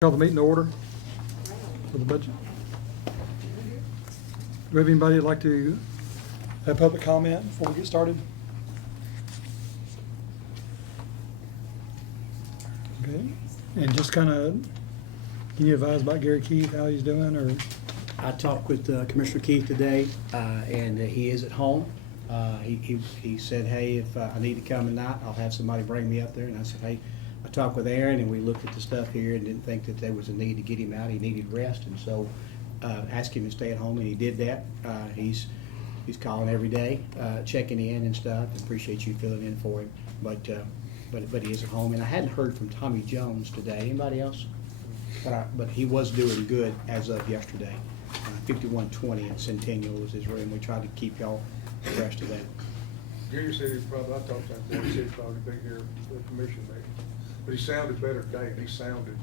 Call the meeting to order for the budget. Do we have anybody that'd like to have public comment before we get started? Okay, and just kind of, can you advise about Gary Keith, how he's doing, or? I talked with Commissioner Keith today, and he is at home. He said, hey, if I need to come tonight, I'll have somebody bring me up there. And I said, hey, I talked with Aaron, and we looked at the stuff here and didn't think that there was a need to get him out. He needed rest, and so asked him to stay at home, and he did that. He's calling every day, checking in and stuff. Appreciate you filling in for him, but he is at home. And I hadn't heard from Tommy Jones today. Anybody else? But he was doing good as of yesterday. 5120 at Centennial was his room. We tried to keep y'all abreast of that. Gary said he probably, I talked to him, he said he'd probably be here for the commission meeting. But he sounded better today than he sounded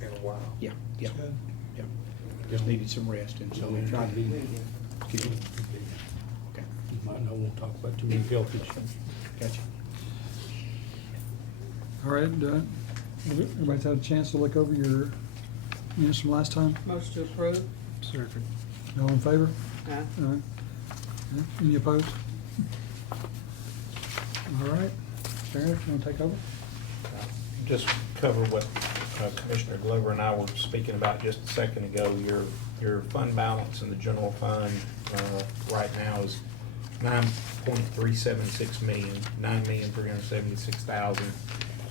in a while. Yeah. That's good. Just needed some rest, and so we tried to. Excuse me? Okay, You might not want to talk about too many health issues. gotcha. All right, everybody's had a chance to look over your minutes from last time? Motion to approve. Second. All in favor? Aye. All right. Any opposed? All right, Sharon, you want to take over? Just cover what Commissioner Glover and I were speaking about just a second ago. Your fund balance in the general fund right now is $9.376 million, $9,376,000.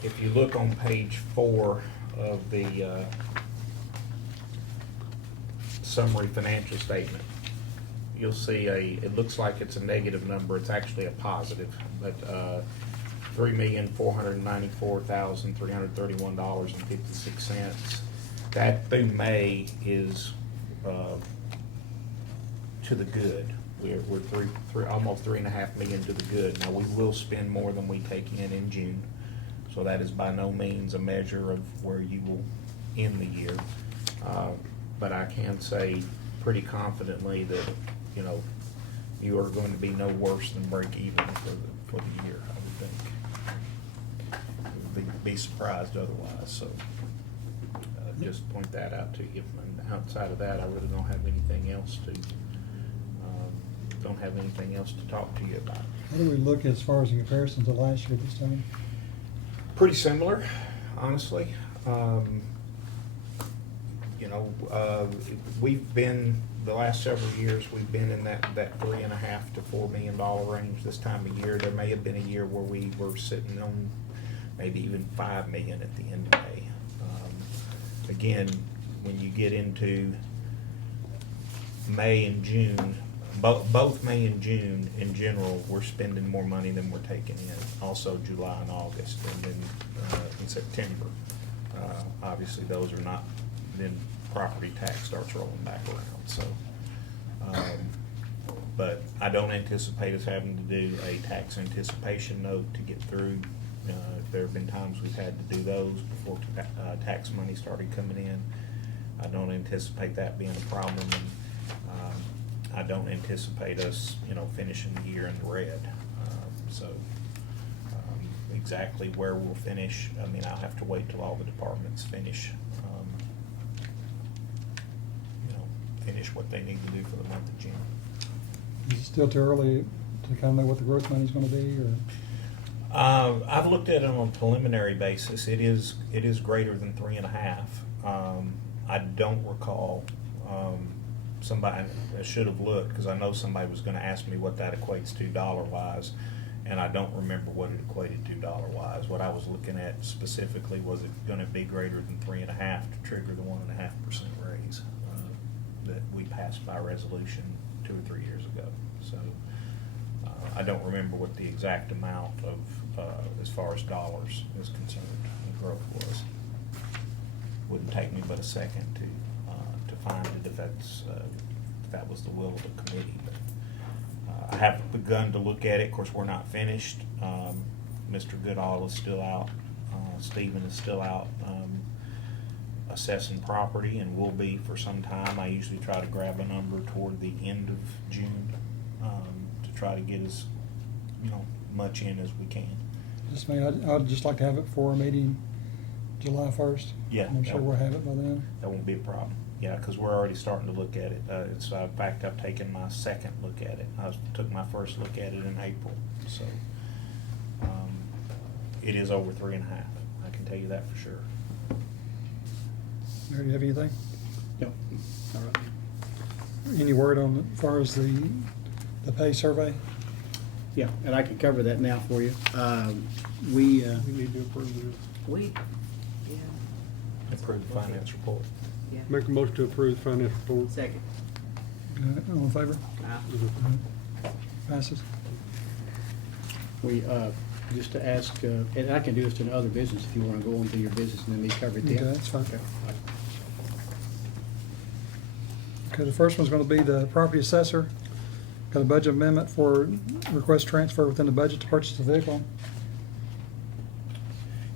If you look on page 4 of the summary financial statement, you'll see it looks like it's a negative number. It's actually a positive, but $3,494,331.56. That through May is to the good. We're almost $3.5 million to the good. Now we will spend more than we take in June, so that is by no means a measure of where you will end the year. But I can say pretty confidently that you are going to be no worse than break even for the year, I would think. Be surprised otherwise, so just point that out to you. And outside of that, I really don't have anything else to talk to you about. How do we look as far as in comparison to last year this time? Pretty similar, honestly. We've been, the last several years, we've been in that $3.5 to $4 million range this time of year. There may have been a year where we were sitting on maybe even $5 million at the end of May. Again, when you get into May and June, both May and June in general, we're spending more money than we're taking in. Also July and August, and then in September. Obviously those are not, then property tax starts rolling back around. So, but I don't anticipate us having to do a tax anticipation note to get through. There have been times we've had to do those before tax money started coming in. I don't anticipate that being a problem, and I don't anticipate us, finishing the year in the red. Exactly where we'll finish, I'll have to wait till all the departments finish what they need to do for the month of June. Is it still too early to kind of know what the growth money's going to be, or? I've looked at it on a preliminary basis. It is greater than 3.5. I don't recall, somebody, I should have looked, because I know somebody was gonna ask me what that equates to dollar-wise, and I don't remember what it equated to dollar-wise. What I was looking at specifically, was it gonna be greater than 3.5 to trigger the 1.5% raise that we passed by resolution 2 or 3 years ago. So I don't remember what the exact amount of, as far as dollars is concerned, the growth was. Wouldn't take me but a second to find it if that was the will of the committee. But I have begun to look at it. Of course, we're not finished. Mr. Goodall is still out. Stephen is still out assessing property, and will be for some time. I usually try to grab a number toward the end of June to try to get as much in as we can. I'd just like to have it for a meeting July 1st? Yeah. I'm sure we'll have it by then. That won't be a problem. Yeah, because we're already starting to look at it. It's, in fact, I've taken my second look at it. Took my first look at it in April, so, it is over 3.5. I can tell you that for sure. Mary, you have anything? No, all right. Any word on, as far as the pay survey? Yeah, and I can cover that now for you. We, We need to approve this. We, yeah, Approved finance report. yeah. Make a motion to approve the finance report. Second. All in favor? Aye. Passes. we, just to ask, and I can do this in other business if you want to go into your business and then me cover it then. Okay, that's fine. Okay. Okay, the first one's gonna be the property assessor. Got a budget amendment for request transfer within the budget to purchase a vehicle.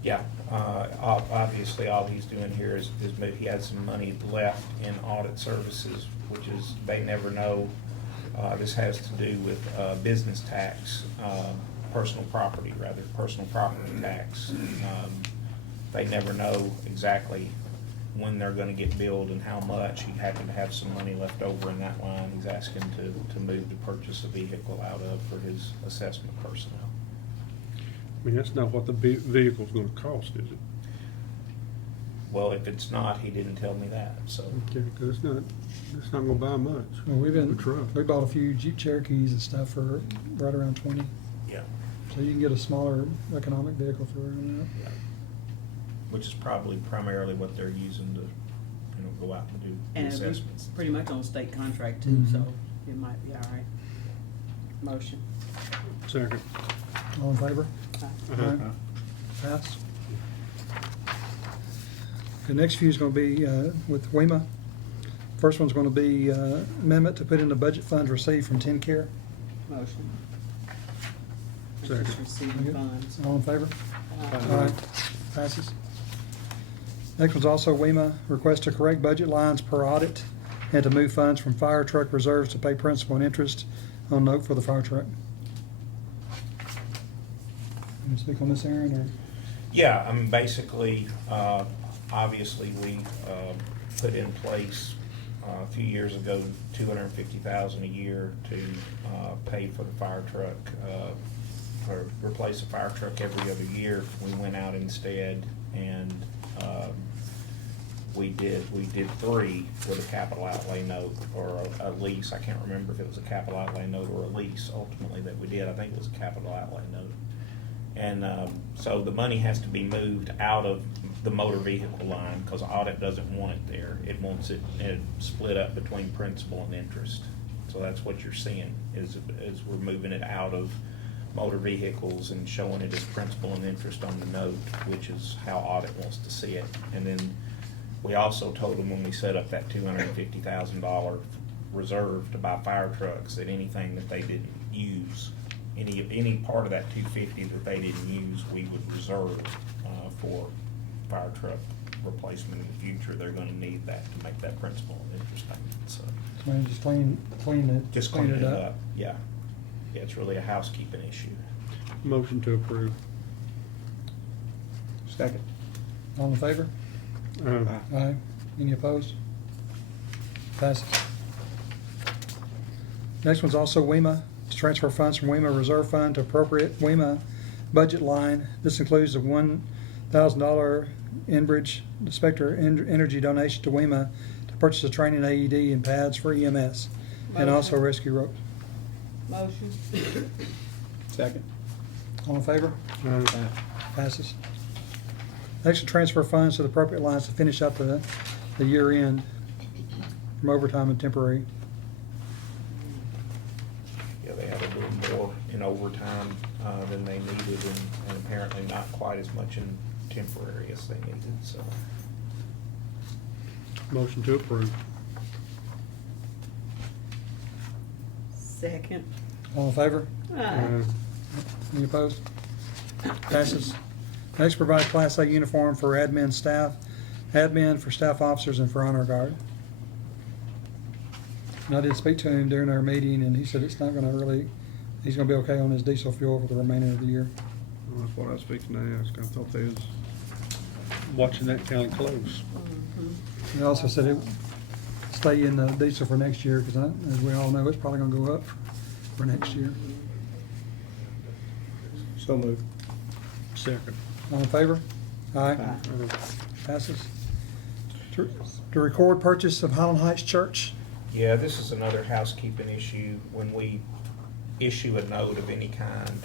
Yeah, obviously, all he's doing here is he had some money left in audit services, which is, they never know. This has to do with business tax, personal property tax. They never know exactly when they're gonna get billed and how much. He happened to have some money left over in that line. He's asking to move to purchase a vehicle out of for his assessment personnel. I mean, that's not what the vehicle's gonna cost, is it? Well, if it's not, he didn't tell me that, so. Okay, 'cause it's not gonna buy much. Well, The truck. we bought a few Jeep Cherokees and stuff for right around 20. Yeah. So you can get a smaller economic vehicle for around that. Yeah. Which is probably primarily what they're using to, go out and do And the it'd assessments. be pretty much on state contract too, Mhm. so it might be all right. Motion. Second. All in favor? Aye. Uh-huh. Pass. The next few is gonna be with WEMA. First one's gonna be amendment to put in the budget funds received from TennCare. Motion. Second. Just receiving funds. All in favor? Aye. Passes. Next one's also WEMA, request to correct budget lines per audit and to move funds from fire truck reserves to pay principal and interest on note for the fire truck. You want to speak on this, Aaron, or? Yeah, I mean, basically, obviously, we put in place a few years ago, $250,000 a year to pay for the fire truck, or replace a fire truck every other year. We went out instead and we did 3 with a capital outlay note or a lease. I can't remember if it was a capital outlay note or a lease ultimately that we did. I think it was a capital outlay note. And so the money has to be moved out of the motor vehicle line because audit doesn't want it there. It wants it split up between principal and interest. So that's what you're seeing is we're moving it out of motor vehicles and showing it as principal and interest on the note, which is how audit wants to see it. And then we also told them when we set up that $250,000 reserve to buy fire trucks that anything that they didn't use, any part of that $250 that they didn't use, we would reserve for fire truck replacement in the future. They're going to need that to make that principal and interest payment. So So we just clean it. just clean it up. Yeah, it's really a housekeeping issue. Motion to approve. Second. All in favor? Aye. Any opposed? Passes. Next one's also WEMA, to transfer funds from WEMA Reserve Fund to appropriate WEMA budget line. This includes a $1,000 Enbridge Spectre Energy donation to WEMA to purchase a training AED and pads for EMS, and also rescue ropes. Motion. Second. All in favor? Aye. Passes. Next, to transfer funds to the appropriate lines to finish up the year end from overtime and temporary. Yeah, they had a little more in overtime than they needed and apparently not quite as much in temporary as they needed, so. Motion to approve. Second. All in favor? Aye. Any opposed? Passes. Next, provide Class A uniform for admin staff, admin for staff officers and for honor guard. And I did speak to him during our meeting and he said it's not gonna really, he's gonna be okay on his diesel fuel for the remainder of the year. Well, that's what I was fixing to ask. I thought they was watching that county close. They also said it stay in the diesel for next year, because as we all know, it's probably gonna go up for next year. So moved. Second. All in favor? Aye. Aye. Passes. To record purchase of Highland Heights Church. Yeah, this is another housekeeping issue. When we issue a note of any kind,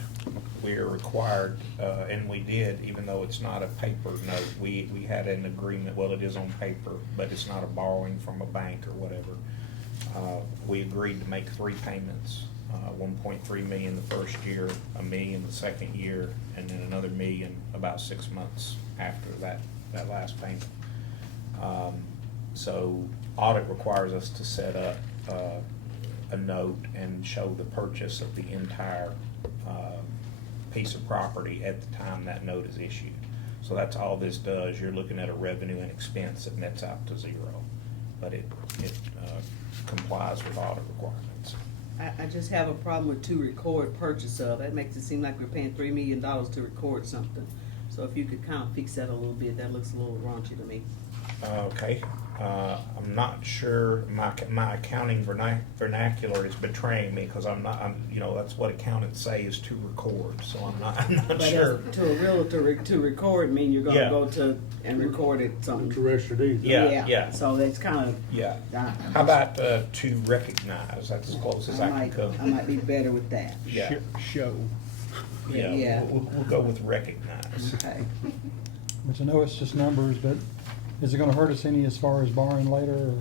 we're required, and we did, even though it's not a paper note, we had an agreement, well, it is on paper, but it's not a borrowing from a bank or whatever. We agreed to make 3 payments, 1.3 million the first year, $1 million the second year, and then another $1 million about 6 months after that last payment. So audit requires us to set up a note and show the purchase of the entire piece of property at the time that note is issued. So that's all this does. You're looking at a revenue and expense that nets out to 0, but it complies with audit requirements. I just have a problem with to record purchase of. That makes it seem like we're paying $3 million to record something. So if you could kind of fix that a little bit, that looks a little raunchy to me. Okay, I'm not sure, my accounting vernacular is betraying me, because that's what accountants say is to record, so I'm not But sure. to a realtor, to record mean you're gonna Yeah. go to and record it something. To register deed. Yeah. So that's kind of. Yeah. How about to recognize? That's as close as I can come. I might be better with that. Yeah, Show. yeah, we'll go with recognize. Okay. Which I know it's just numbers, but is it gonna hurt us any as far as borrowing later, or?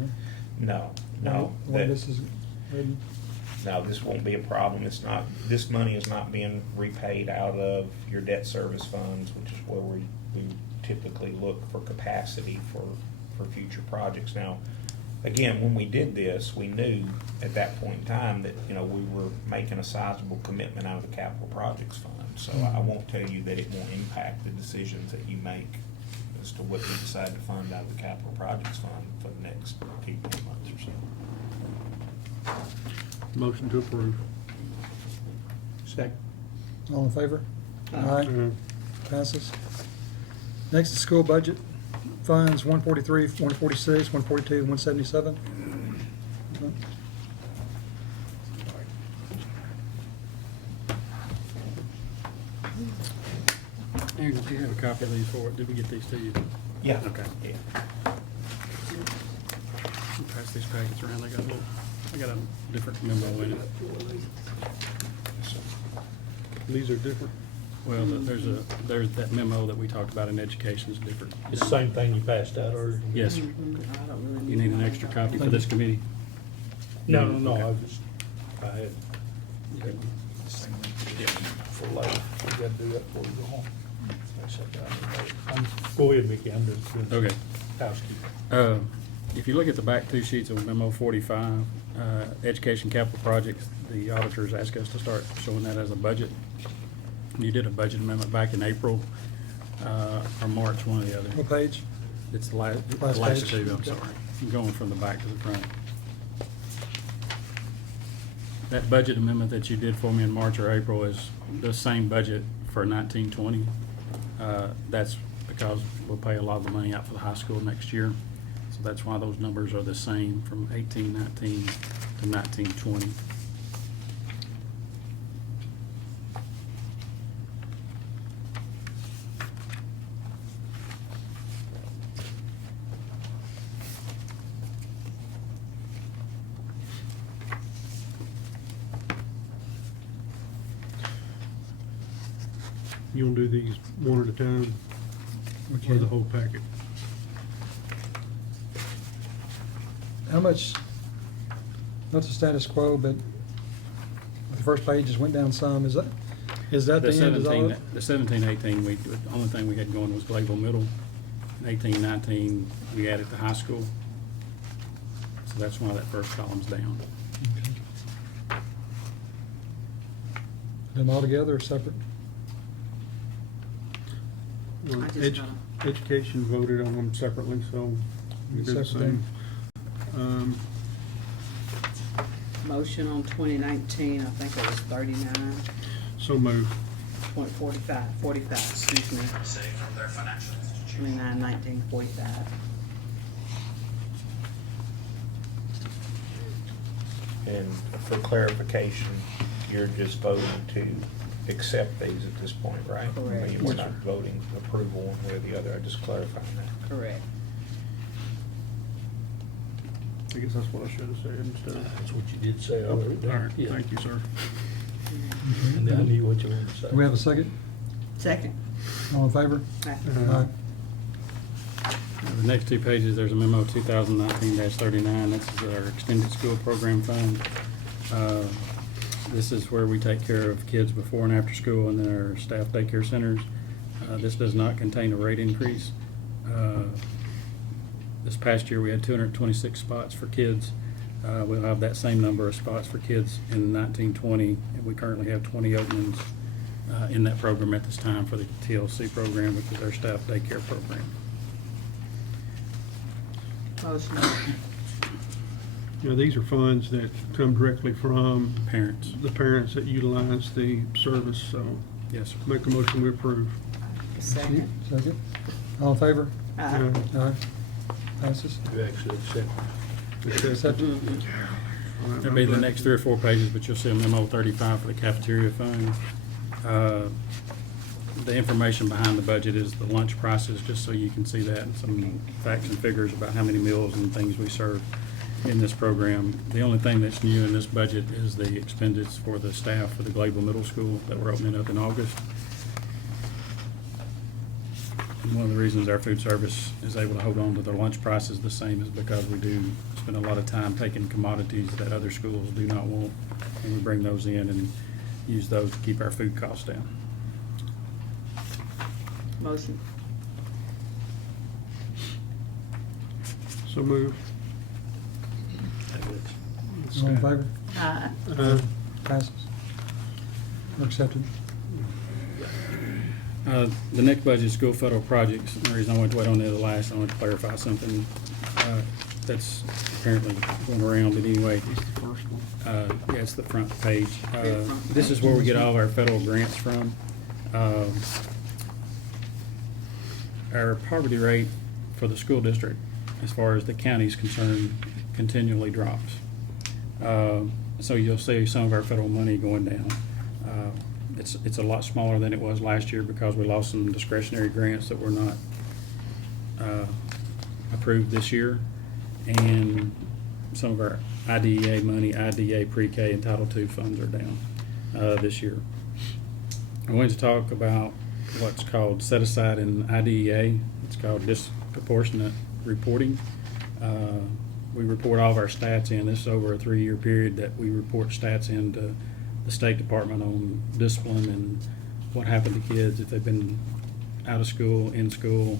No, The way that- this is written? No, this won't be a problem. This money is not being repaid out of your debt service funds, which is where we typically look for capacity for future projects. Now, again, when we did this, we knew at that point in time that, we were making a sizable commitment out of the capital projects fund. So I won't tell you that it won't impact the decisions that you make as to what you decide to fund out of the capital projects fund for the next few months or so. Motion to approve. Second. All in favor? Uh, Passes. Next is school budget funds, 143, 146, 142, 177. Aaron, do you have a copy of these for it? Did we get these to you? Yeah. Okay. Yeah. I'll pass these packets around. I got a different memo in it. These are different. Well, there's that memo that we talked about in education is different. It's the same thing you passed out, or? Yes, sir. I don't really You need an extra copy for this committee? No, Okay. I had. For later, we gotta do that before we go home. Go ahead, Mickey, I'm just doing Okay. housekeeping. If you look at the back 2 sheets of memo 45, education capital projects, the auditors asked us to start showing that as a budget. You did a budget amendment back in April, or March, one or the other. What page? It's the last Last page. 2, I'm sorry. I'm going from the back to the front. That budget amendment that you did for me in March or April is the same budget for 1920. That's because we'll pay a lot of the money out for the high school next year. So that's why those numbers are the same from 1819 to 1920. You wanna do these one at a time, or the whole packet? How much, not the status quo, but the first page just went down some, is that The the end? Is all 17, it? the 17-18, the only thing we had going was Glayville Middle. 18-19, we added the high school. So that's why that first column's down. Them all together or separate? Well, I just kinda- Education voted on them separately, so we did the Separate same. Motion on 2019, I think it was 39, So moved. 45, excuse me. $29,1945. And for clarification, you're just voting to accept these at this point, right? Correct. I mean, we're not voting approval one way or the other, I just clarifying that. Correct. I guess that's what I should have said instead of. That's what you did say. I All wrote it down. right, Yeah. thank you, sir. And I knew what you wanted to say. Do we have a second? Second. All in favor? Aye. Aye. The next two pages, there's a memo 2019-39, this is our extended school program fund. This is where we take care of kids before and after school in our staff daycare centers. This does not contain a rate increase. This past year, we had 226 spots for kids. We'll have that same number of spots for kids in 1920, and we currently have 20 openings in that program at this time for the TLC program, which is our staff daycare program. Motion. You know, these are funds that come directly from Parents, the parents that utilize the service, so yes, sir. make a motion we approve. Second. Second. All in favor? Aye. Aye. Passes. You actually accept. Accepted. All right, That'll be the I'm next 3 or 4 pages, but you'll see a memo 35 for the cafeteria fund. The information behind the budget is the lunch prices, just so you can see that, and some facts and figures about how many meals and things we serve in this program. The only thing that's new in this budget is the expenditures for the staff for the Gladeville Middle School that we're opening up in August. And one of the reasons our food service is able to hold on to their lunch prices the same is because we do spend a lot of time taking commodities that other schools do not want, and we bring those in and use those to keep our food costs down. Motion. So move. All in favor? Aye. Passes. Or accepted. The next budget is school federal projects. The reason I went to wait on the other last, I want to clarify something that's apparently going around, but anyway. This is the first one. Yeah, it's the front page. This is where we get all of our federal grants from. Our poverty rate for the school district, as far as the county is concerned, continually drops. So you'll see some of our federal money going down. It's a lot smaller than it was last year because we lost some discretionary grants that were not approved this year. And some of our IDEA money, IDEA pre-K and Title II funds are down this year. I wanted to talk about what's called set aside in IDEA. It's called disproportionate reporting. We report all of our stats in. This is over a 3-year period that we report stats into the State Department on discipline and what happened to kids if they've been out of school, in school,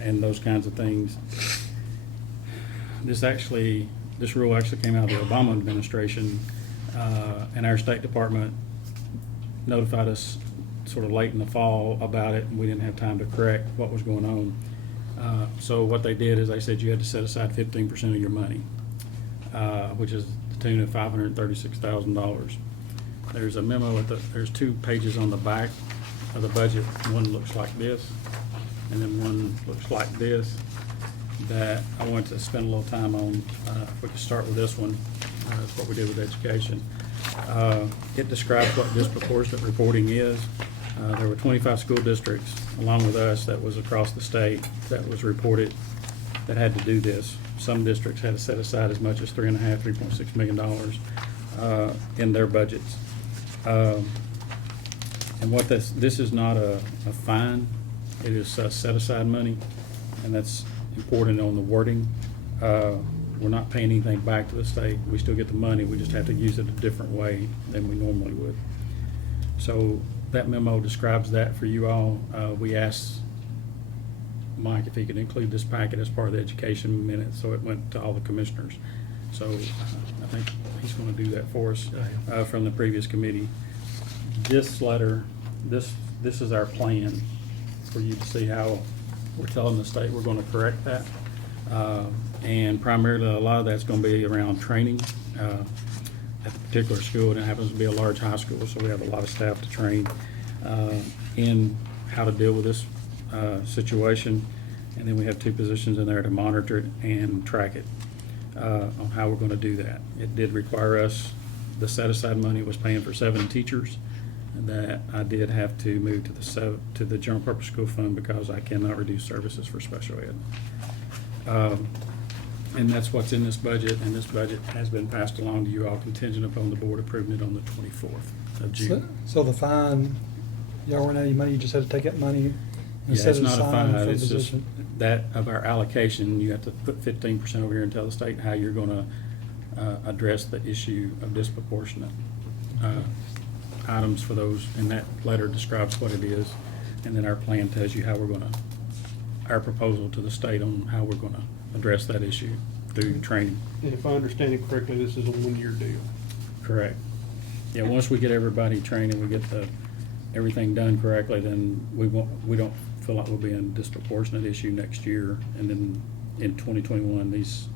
and those kinds of things. This rule actually came out of the Obama administration, and our State Department notified us sort of late in the fall about it, and we didn't have time to correct what was going on. So what they did is they said you had to set aside 15% of your money, which is the tune of $536,000. There's a memo there's 2 pages on the back of the budget. One looks like this, and then one looks like this, that I want to spend a little time on. If we could start with this one, that's what we did with education. It describes what disproportionate reporting is. There were 25 school districts, along with us, that was across the state, that was reported, that had to do this. Some districts had to set aside as much as $3.6 million in their budgets. And what this is not a fine, it is set aside money, and that's important on the wording. We're not paying anything back to the state. We still get the money, we just have to use it a different way than we normally would. So that memo describes that for you all. We asked Mike if he could include this packet as part of the education minutes, so it went to all the commissioners. So I think he's going to do that for us from the previous committee. This letter, this is our plan for you to see how we're telling the state we're going to correct that. And primarily, a lot of that's going to be around training at the particular school, and it happens to be a large high school, so we have a lot of staff to train in how to deal with this situation. And then we have 2 positions in there to monitor it and track it on how we're going to do that. It did require us, the set-aside money was paying for 7 teachers, and that I did have to move to the general purpose school fund because I cannot reduce services for special ed. And that's what's in this budget, and this budget has been passed along to you all contingent upon the board approving it on the 24th of June. So the fine, y'all ran out of money, you just had to take that money and Yeah, set it's it not a aside fine, for it's just position? that of our allocation, you have to put 15% over here and tell the state how you're gonna address the issue of disproportionate items for those, and that letter describes what it is, and then our plan tells you how we're gonna, our proposal to the state on how we're gonna address that issue through training. And if I understand it correctly, this is a one-year deal. Correct. Yeah, once we get everybody trained and we get everything done correctly, then we don't feel like we'll be in a disproportionate issue next year. And then in 2021, these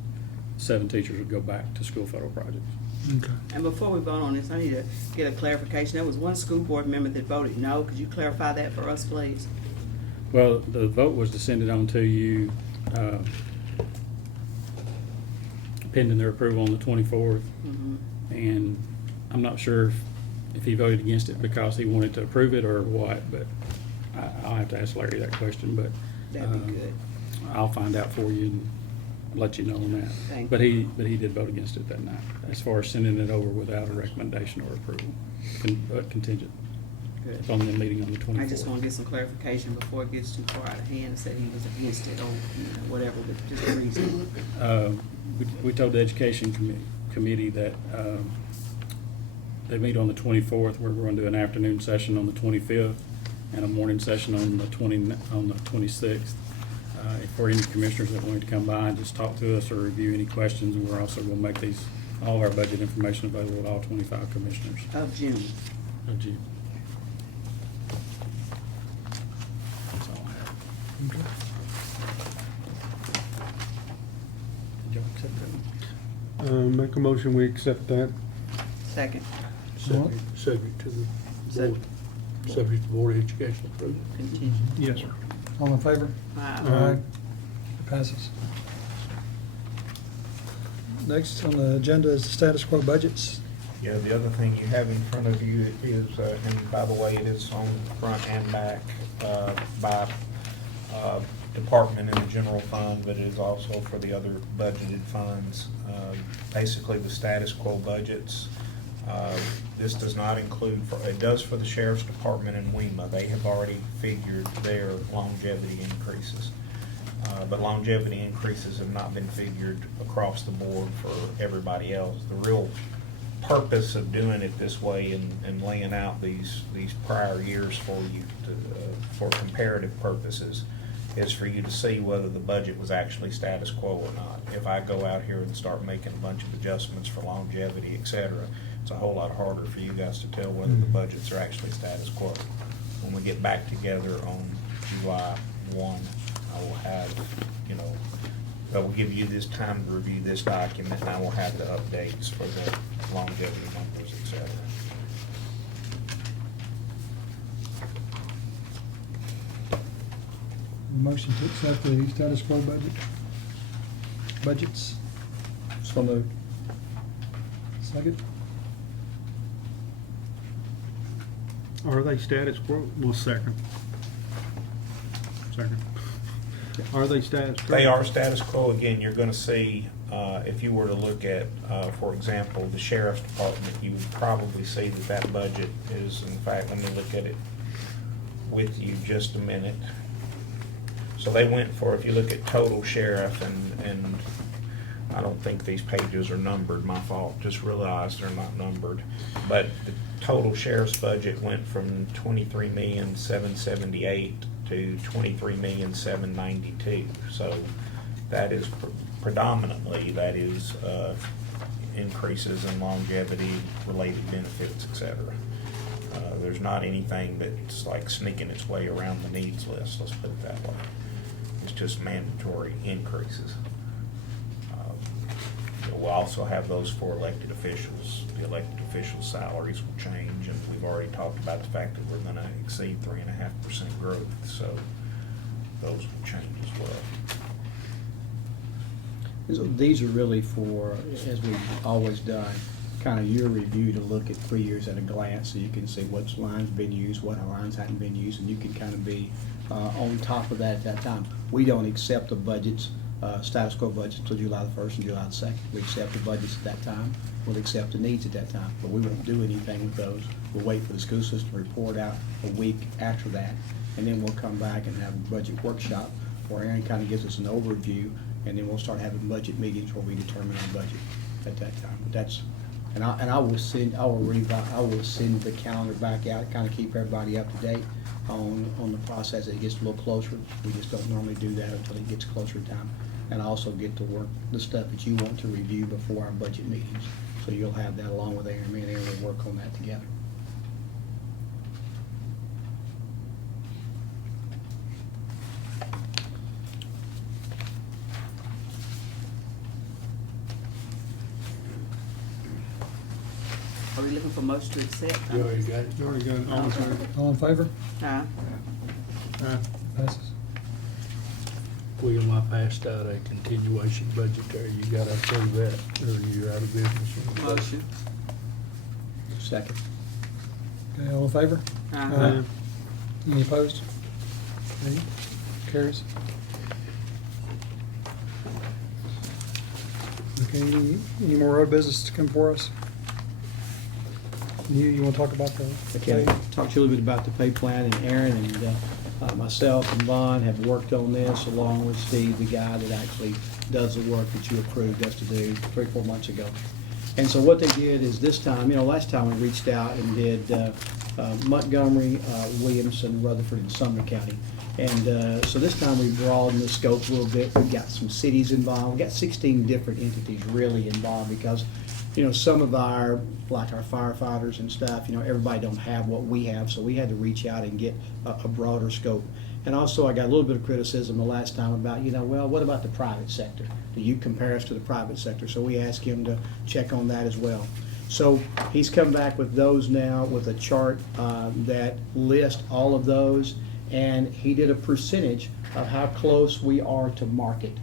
7 teachers would go back to school federal projects. Okay. And before we vote on this, I need to get a clarification. There was one school board member that voted no. Could you clarify that for us, please? Well, the vote was to send it on to you pending their approval on the 24th. Mhm. And I'm not sure if he voted against it because he wanted to approve it or what, but I'll have to ask Larry that question, but That'd be good. I'll find out for you and let you know on that. Thank But he did vote against it that night, as far as sending it over without a recommendation or approval, but contingent Good. upon the meeting on the 24th. I just want to get some clarification before it gets too far out of hand, said he was against it or, whatever, but just a reason. We told the education committee that they meet on the 24th, where we're going to do an afternoon session on the 25th and a morning session on the 26th. For any commissioners that wanted to come by and just talk to us or review any questions, and we're also going to make all of our budget information available to all 25 commissioners. Of June. Of June. That's all I have. Okay. Did y'all accept that? Make a motion, we accept that. Second. Subject to the Sub- board, subject to Board of Education approval. Contingent. Yes, sir. All in favor? Aye. It passes. Next on the agenda is the status quo budgets. Yeah, the other thing you have in front of you is, and by the way, it is on front and back by department in the general fund, but it is also for the other budgeted funds. Basically, the status quo budgets. This does not include, it does for the Sheriff's Department and WEMA. They have already figured their longevity increases. But longevity increases have not been figured across the board for everybody else. The real purpose of doing it this way and laying out these prior years for you for comparative purposes is for you to see whether the budget was actually status quo or not. If I go out here and start making a bunch of adjustments for longevity, et cetera, it's a whole lot harder for you guys to tell whether the budgets are actually status quo. When we get back together on July 1, I will have, I will give you this time to review this document, and I will have the updates for the longevity numbers, et cetera. Motion to accept the status quo budgets. So moved. Second. Are they status quo? Well, second. Second. Are they status quo? They are status quo. Again, you're gonna see, if you were to look at, for example, the Sheriff's Department, you would probably see that budget is, in fact, let me look at it with you just a minute. So they went for, if you look at total sheriff, and I don't think these pages are numbered, my fault, just realized they're not numbered. But the total sheriff's budget went from 23,778,000 to 23,792,000. So that is predominantly, that is increases in longevity, related benefits, et cetera. There's not anything that's like sneaking its way around the needs list, let's put it that way. It's just mandatory increases. We'll also have those for elected officials. The elected officials' salaries will change, and we've already talked about the fact that we're gonna exceed 3.5% growth. So those will change as well. So these are really for, as we've always done, kind of your review to look at 3 years at a glance, so you can see which lines been used, what lines hadn't been used, and you can kind of be on top of that at that time. We don't accept the budgets, status quo budgets until July the 1st and July the 2nd. We accept the budgets at that time. We'll accept the needs at that time, but we won't do anything with those. We'll wait for the school system to report out a week after that, and then we'll come back and have a budget workshop where Aaron kind of gives us an overview, and then we'll start having budget meetings where we determine our budget at that time. But that's, and I will send the calendar back out, kind of keep everybody up to date on the process. It gets a little closer. We just don't normally do that until it gets closer to time. And I also get to work the stuff that you want to review before our budget meetings. So you'll have that along with Aaron. Me and Aaron will work on that together. Are we looking for motion to accept? You already got it? You already got it, all in favor? All in favor? Aye. Aye. Passes. William, I passed out a continuation budgetary. You gotta approve that, or you're out of business. Motion. Second. Okay, all in favor? Aye. Any opposed? Any? Carries. Okay, any more road business to come for us? You want to talk about the? Okay, talk to you a little bit about the pay plan, and Aaron and myself and Vaughn have worked on this along with Steve, the guy that actually does the work that you approved us to do 3 or 4 months ago. And so what they did is this time, last time we reached out and did Montgomery, Williamson, Rutherford, and Sumner County. And so this time we broadened the scope a little bit. We've got some cities involved. We've got 16 different entities really involved because some of like our firefighters and stuff, everybody don't have what we have, so we had to reach out and get a broader scope. And also, I got a little bit of criticism the last time about, well, what about the private sector? Do you compare us to the private sector? So we asked him to check on that as well. So he's come back with those now with a chart that lists all of those, and he did a percentage of how close we are to market.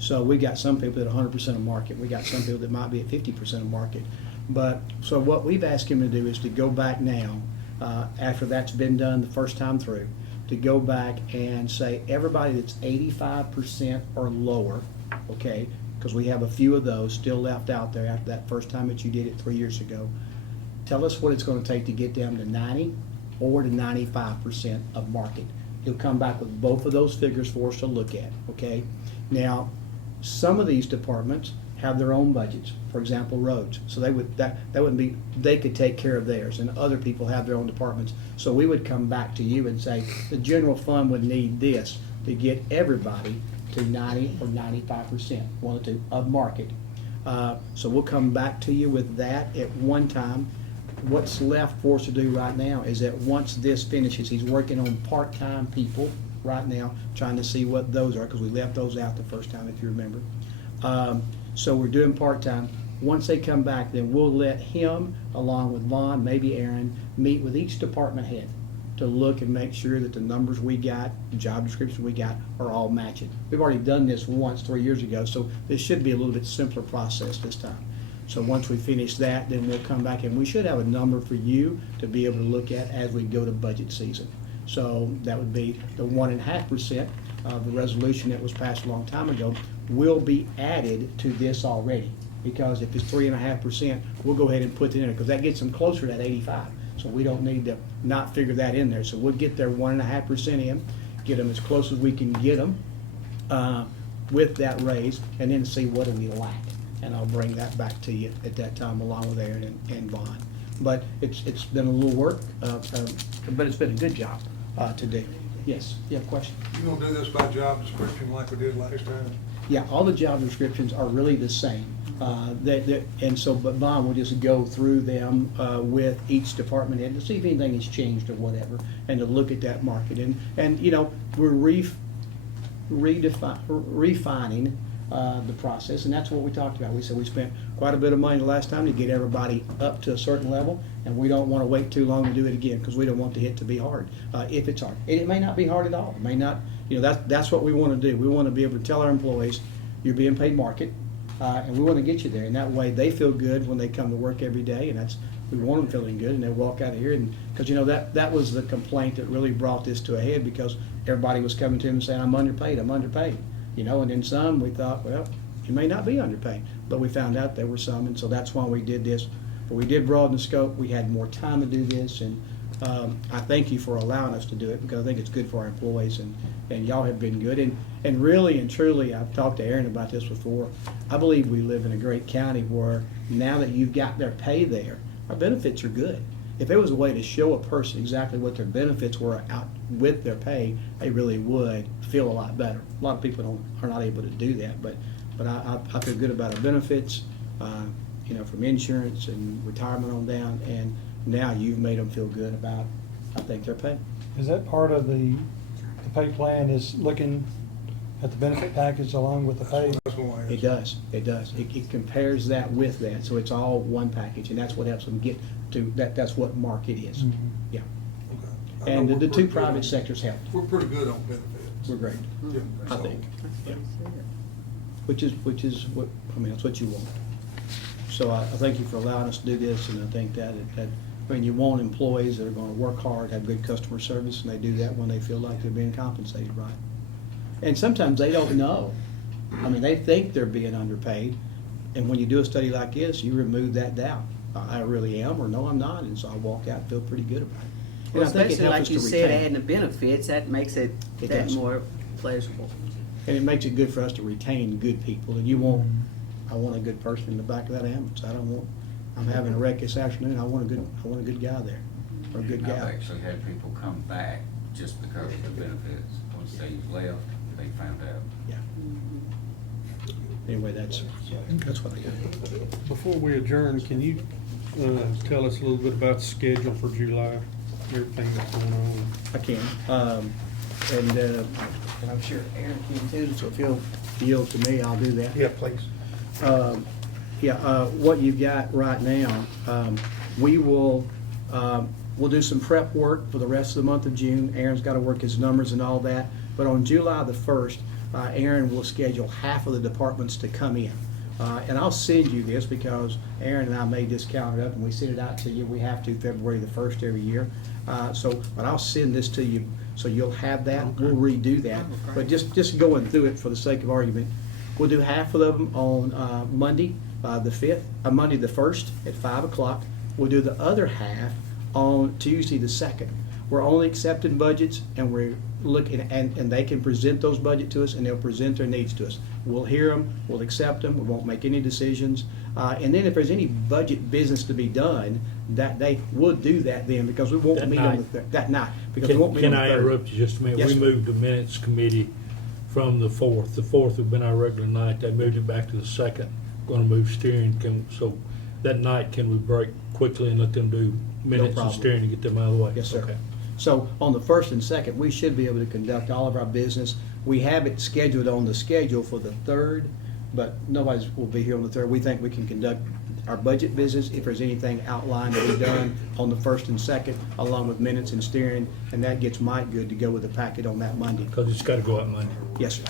So we got some people at 100% of market. We got some people that might be at 50% of market. But so what we've asked him to do is to go back now, after that's been done the first time through, to go back and say everybody that's 85% or lower, okay, because we have a few of those still left out there after that first time that you did it 3 years ago. Tell us what it's going to take to get them to 90 or to 95% of market. He'll come back with both of those figures for us to look at, okay? Now, some of these departments have their own budgets, for example, roads. So they would that wouldn't be, they could take care of theirs, and other people have their own departments. So we would come back to you and say the general fund would need this to get everybody to 90 or 95%, one or two, of market. So we'll come back to you with that at one time. What's left for us to do right now is that once this finishes, he's working on part-time people right now, trying to see what those are, because we left those out the first time, if you remember. So we're doing part-time. Once they come back, then we'll let him, along with Vaughn, maybe Aaron, meet with each department head to look and make sure that the numbers we got, the job description we got, are all matching. We've already done this once 3 years ago, so this should be a little bit simpler process this time. So once we finish that, then we'll come back and we should have a number for you to be able to look at as we go to budget season. So that would be the 1.5% of the resolution that was passed a long time ago will be added to this already. Because if it's 3.5%, we'll go ahead and put it in there, because that gets them closer to that 85. So we don't need to not figure that in there. So we'll get their 1.5% in, get them as close as we can get them with that raise, and then see what do we lack. And I'll bring that back to you at that time along with Aaron and Vaughn. But it's been a little work, but it's been a good job to do. Yes, you have a question? You gonna do this by job description like we did last time? Yeah, all the job descriptions are really the same. And so, but Vaughn will just go through them with each department head to see if anything has changed or whatever, and to look at that market. And we're refining the process, and that's what we talked about. We said we spent quite a bit of money the last time to get everybody up to a certain level, And we don't want to wait too long to do it again, because we don't want the hit to be hard, if it's hard. And it may not be hard at all. It may not, that's what we want to do. We want to be able to tell our employees, you're being paid market, and we want to get you there. And that way, they feel good when they come to work every day, and we want them feeling good, and they walk out of here. And because that was the complaint that really brought this to a head, because everybody was coming to him and saying, I'm underpaid. And then some, we thought, well, you may not be underpaid, but we found out there were some, and so that's why we did this. But we did broaden the scope. We had more time to do this, and I thank you for allowing us to do it, because I think it's good for our employees, and y'all have been good. And really and truly, I've talked to Aaron about this before, I believe we live in a great county where now that you've got their pay there, our benefits are good. If there was a way to show a person exactly what their benefits were out with their pay, they really would feel a lot better. A lot of people are not able to do that, but I feel good about our benefits, from insurance and retirement on down, and now you've made them feel good about, I think, their pay. Is that part of the pay plan, is looking at the benefit package along with the pay? That's going to ask. It does. It compares that with that, so it's all one package, and that's what helps them get to, that's what market is. Mhm. Yeah. Okay. I know And we're the two pretty good private on- sectors help. We're pretty good on benefits. We're great, Yeah, I so- think. That's Yeah. what he said. Which is what, that's what you want. So I thank you for allowing us to do this, and I think that you want employees that are gonna work hard, have good customer service, and they do that when they feel like they're being compensated right. And sometimes they don't know. They think they're being underpaid, and when you do a study like this, you remove that doubt. I really am, or no, I'm not, and so I walk out and feel pretty good about it. Well, And I think it especially helps like us you to said, retain. adding the benefits, that makes it It that does. more pleasurable. And it makes it good for us to retain good people, and I want a good person in the back of that ambulance. I'm having a wreck this afternoon, I want a good guy there, or a good I've gal. actually had people come back just because of the benefits. Once they left, they found out. Yeah. Anyway, that's what I got. Before we adjourn, can you tell us a little bit about the schedule for July, everything that's going on? I can. And I'm sure Aaron can too, so if he'll yield to me, I'll do that. Yeah, please. What you've got right now, we'll do some prep work for the rest of the month of June. Aaron's got to work his numbers and all that. But on July the 1st, Aaron will schedule half of the departments to come in. And I'll send you this because Aaron and I made this calendar up and we send it out to you. We have to February the 1st every year. But I'll send this to you so you'll have that. We'll redo that. But just going through it for the sake of argument, we'll do half of them on Monday the 5th, Monday the 1st at 5 o'clock. We'll do the other half on Tuesday the 2nd. We're only accepting budgets, and we're looking, and they can present those budgets to us, and they'll present their needs to us. We'll hear them, we'll accept them, we won't make any decisions. And then if there's any budget business to be done that day, we'll do that then, because we won't That meet on the night. that night. Because we won't meet on Can the I 3rd. interrupt you just a minute? Yes, We sir. moved the minutes committee from the 4th. The 4th had been our regular night. They moved it back to the 2nd. Going to move steering. So that night, can we break quickly and let them do minutes and problem. steering to get them out of the way? Yes, sir. Okay. So on the 1st and 2nd, we should be able to conduct all of our business. We have it scheduled on the schedule for the 3rd, but nobody will be here on the 3rd. We think we can conduct our budget business if there's anything outlined to be done on the 1st and 2nd, along with minutes and steering, and that gets Mike good to go with the packet on that Monday. Because it's got to go out Monday. Yes, sir.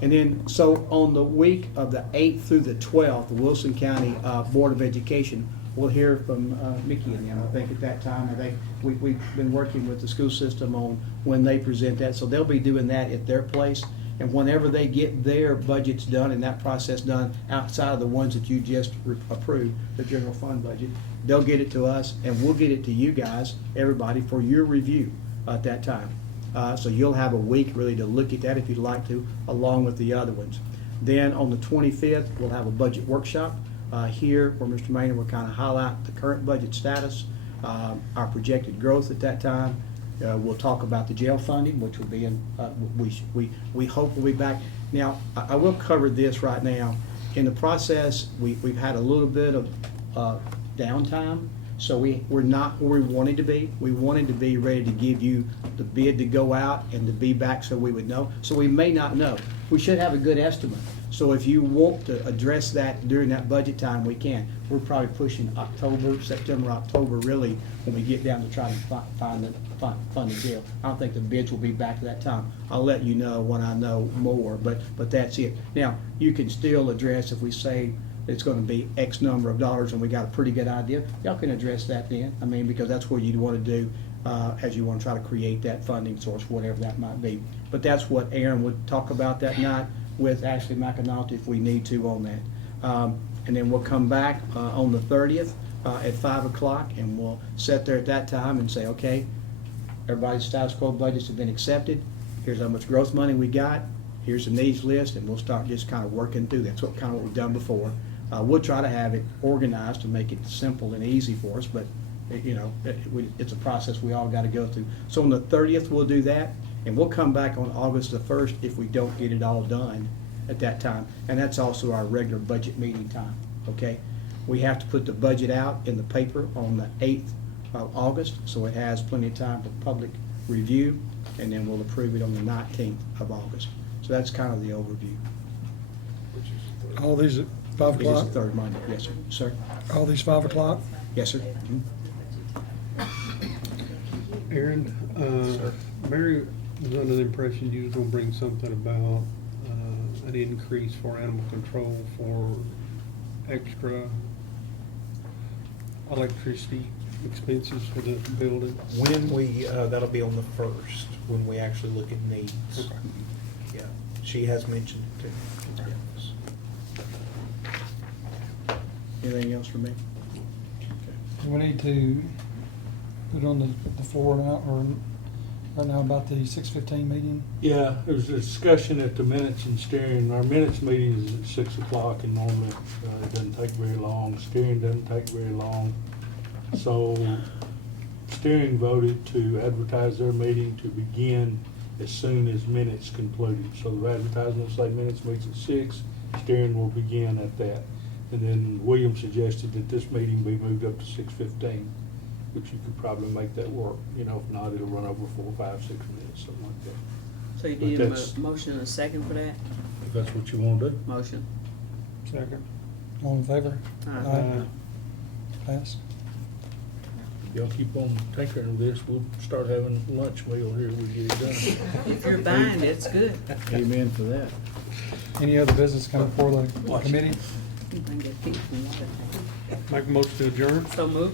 And then, so on the week of the 8th through the 12th, the Wilson County Board of Education, we'll hear from Mickey and them, I think, at that time. I think we've been working with the school system on when they present that, so they'll be doing that at their place. And whenever they get their budgets done and that process done outside of the ones that you just approved, the general fund budget, they'll get it to us, and we'll get it to you guys, everybody, for your review at that time. So you'll have a week really to look at that if you'd like to, along with the other ones. Then on the 25th, we'll have a budget workshop here where Mr. Maynard will kind of highlight the current budget status, our projected growth at that time. We'll talk about the jail funding, which will be in, we hope will be back. Now, I will cover this right now. In the process, we've had a little bit of downtime. So we're not where we wanted to be. We wanted to be ready to give you the bid to go out and to be back so we would know. So we may not know. We should have a good estimate. So if you want to address that during that budget time, we can. We're probably pushing September, October, really, when we get down to try to fund the deal. I don't think the bids will be back to that time. I'll let you know when I know more, but that's it. Now, you can still address, if we say it's gonna be X number of dollars and we got a pretty good idea, y'all can address that then. I mean, because that's what you'd wanna do, as you wanna try to create that funding source, whatever that might be. But that's what Aaron would talk about that night with Ashley McAnulty if we need to on that. And then we'll come back, on the 30th, at 5 o'clock, and we'll sit there at that time and say, okay, everybody's status quo budgets have been accepted. Here's how much growth money we got. Here's the needs list, and we'll start just kind of working through that. That's what we've done before. We'll try to have it organized to make it simple and easy for us, but, you know, it's a process we all got to go through. So on the 30th, we'll do that, and we'll come back on August the 1st if we don't get it all done at that time. And that's also our regular budget meeting time, okay? We have to put the budget out in the paper on the 8th of August, so it has plenty of time for public review, and then we'll approve it on the 19th of August. So that's kind of the overview. Which is, All these at 5 It is o'clock? the third Monday, yes, sir. Sir? All these 5 o'clock? Yes, sir. Aaron, Mary was under the impression you was gonna bring something about, an increase for animal control for extra electricity expenses for the building. When we, that'll be on the 1st, when we actually look at needs. Okay. Yeah, she has mentioned it too. Anything else for me? Do we need to put on the floor now, or right now about the 6:15 meeting? Yeah, there was a discussion at the minutes and steering. Our minutes meeting is at 6 o'clock, and normally it doesn't take very long. Steering doesn't take very long. So steering voted to advertise their meeting to begin as soon as minutes concluded. So the advertisement will say minutes meets at 6, steering will begin at that. And then William suggested that this meeting be moved up to 6:15, which you could probably make that work. You know, if not, it'll run over 4, 5, 6 minutes, something like that. So you But need a that's- motion and a second for that? If that's what you want to do. Motion. Second. All in favor? Aye. Pass. Y'all keep on taking of this, we'll start having lunch meal here, we get it done. If you're buying it, it's good. Amen for that. Any other business coming before the committee? You can get feet from water. Make a motion to adjourn? So move.